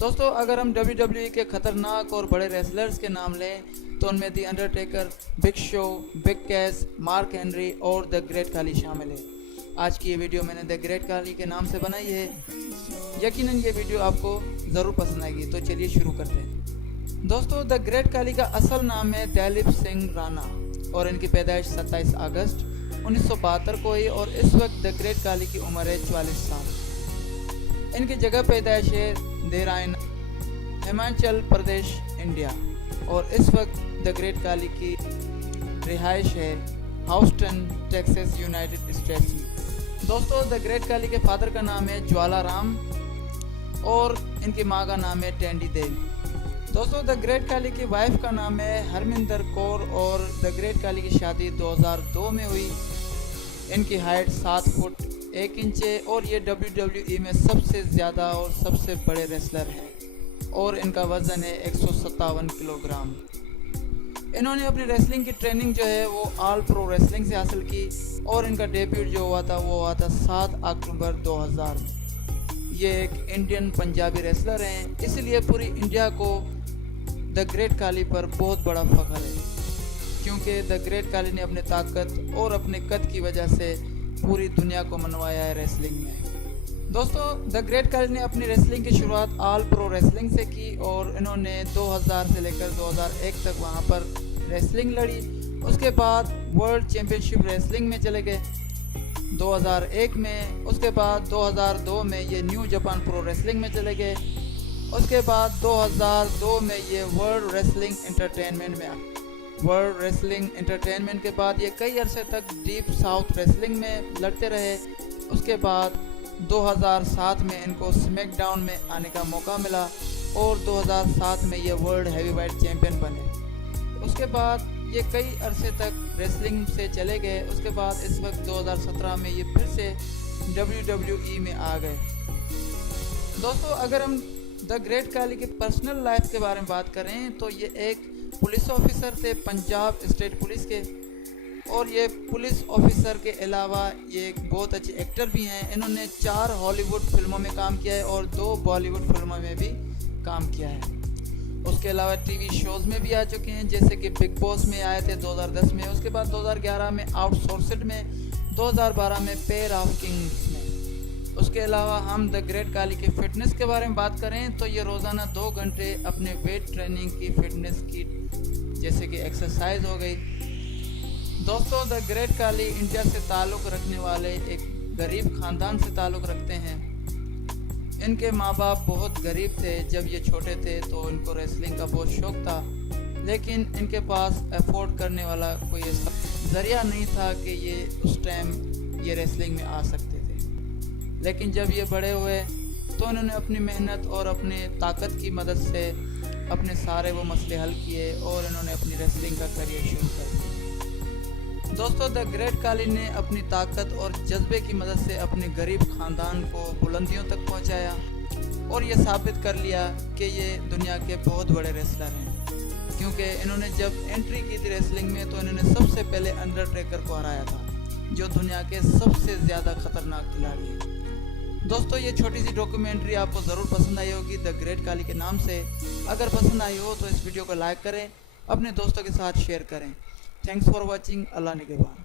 दोस्तों, अगर हम WWE के खतरनाक और बड़े रेसलर्स के नाम लें तो उनमें दी अंडरटेकर, बिग शो, बिग कैस, मार्क हेनरी और द ग्रेट काली शामिल है। आज की ये वीडियो मैंने द ग्रेट काली के नाम से बनाई है। यकीनन ये वीडियो आपको ज़रूर पसंद आएगी, तो चलिए शुरू करते हैं। दोस्तों, द ग्रेट काली का असल नाम है दिलीप सिंह राणा और इनकी पैदाइश 27 अगस्त 1972 को हुई और इस वक्त द ग्रेट काली की उम्र है 44 साल। इनकी जगह पैदाइश है देराइन, हिमाचल प्रदेश, इंडिया और इस वक्त द ग्रेट काली की रिहाइश है हाउस्टन, टेक्सास, यूनाइटेड स्टेट्स में। दोस्तों, द ग्रेट काली के फादर का नाम है ज्वाला राम और इनकी माँ का नाम है टेंडी देवी। दोस्तों, द ग्रेट काली की वाइफ का नाम है हरमिंदर कौर और द ग्रेट काली की शादी 2002 में हुई। इनकी हाइट 7 फुट 1 इंच है और ये WWE में सबसे ज़्यादा और सबसे बड़े रेसलर हैं और इनका वज़न है 157 किलोग्राम। इन्होंने अपनी रेसलिंग की ट्रेनिंग जो है वो ऑल प्रो रेसलिंग से हासिल की और इनका डेब्यूट जो हुआ था वो हुआ था 7 अक्टूबर 2000 में। ये एक इंडियन पंजाबी रेसलर हैं, इसलिए पूरी इंडिया को द ग्रेट काली पर बहुत बड़ा फ़ख्र है, क्योंकि द ग्रेट काली ने अपने ताकत और अपने कद की वजह से पूरी दुनिया को मनवाया है रेसलिंग में। दोस्तों, द ग्रेट काली ने अपनी रेसलिंग की शुरुआत ऑल प्रो रेसलिंग से की और इन्होंने 2000 से लेकर 2001 तक वहां पर रेसलिंग लड़ी। उसके बाद वर्ल्ड चैम्पियनशिप रेसलिंग में चले गए 2001 में। उसके बाद 2002 में ये न्यू जापान प्रो रेसलिंग में चले गए। उसके बाद 2002 में ये वर्ल्ड रेसलिंग एंटरटेनमेंट में आए। वर्ल्ड रेसलिंग एंटरटेनमेंट के बाद ये कई अरसे तक डीप साउथ रेसलिंग में लड़ते रहे। उसके बाद 2007 में इनको स्मैकडाउन में आने का मौका मिला और 2007 में ये वर्ल्ड हैवीवेट चैम्पियन बने। उसके बाद ये कई अरसे तक रेसलिंग से चले गए। उसके बाद इस वक्त 2017 में ये फिर से WWE में आ गए। दोस्तों, अगर हम द ग्रेट काली के पर्सनल लाइफ के बारे में बात करें तो ये एक पुलिस ऑफिसर थे पंजाब स्टेट पुलिस के और ये पुलिस ऑफिसर के अलावा ये एक बहुत अच्छे एक्टर भी हैं। इन्होंने 4 हॉलीवुड फिल्मों में काम किया है और 2 बॉलीवुड फिल्मों में भी काम किया है। उसके अलावा टीवी शोज़ में भी आ चुके हैं, जैसे कि बिग बॉस में आए थे 2010 में। उसके बाद 2011 में आउटसोर्स्ड में, 2012 में पेयर ऑफ किंग्स में। उसके अलावा हम द ग्रेट काली के फ़िटनेस के बारे में बात करें तो ये रोज़ाना 2 घंटे अपने वेट ट्रेनिंग की फ़िटनेस की, जैसे कि एक्सरसाइज हो गई। दोस्तों, द ग्रेट काली इंडिया से ताल्लुक़ रखने वाले एक गरीब ख़ानदान से ताल्लुक़ रखते हैं। इनके माँ बाप बहुत गरीब थे। जब ये छोटे थे तो इनको रेसलिंग का बहुत शौक़ था, लेकिन इनके पास अफोर्ड करने वाला कोई ऐसा ज़रिया नहीं था कि ये उस टाइम ये रेसलिंग में आ सकते थे। लेकिन जब ये बड़े हुए तो इन्होंने अपनी मेहनत और अपने ताकत की मदद से अपने सारे वो मसले हल किए और इन्होंने अपनी रेसलिंग का करियर शुरू कर दिया। दोस्तों, द ग्रेट काली ने अपनी ताकत और जज्बे की मदद से अपने गरीब ख़ानदान को बुलंदियों तक पहुंचाया और ये साबित कर लिया कि ये दुनिया के बहुत बड़े रेसलर हैं, क्योंकि इन्होंने जब एंट्री की थी रेसलिंग में तो इन्होंने सबसे पहले अंडरटेकर को हराया था, जो दुनिया के सबसे ज़्यादा ख़तरनाक खिलाड़ी हैं। दोस्तों, ये छोटी सी डॉक्यूमेंट्री आपको ज़रूर पसंद आई होगी द ग्रेट काली के नाम से। अगर पसंद आई हो तो इस वीडियो को लाइक करें, अपने दोस्तों के साथ शेयर करें। Thanks for watching. अल्लाह निगहबान।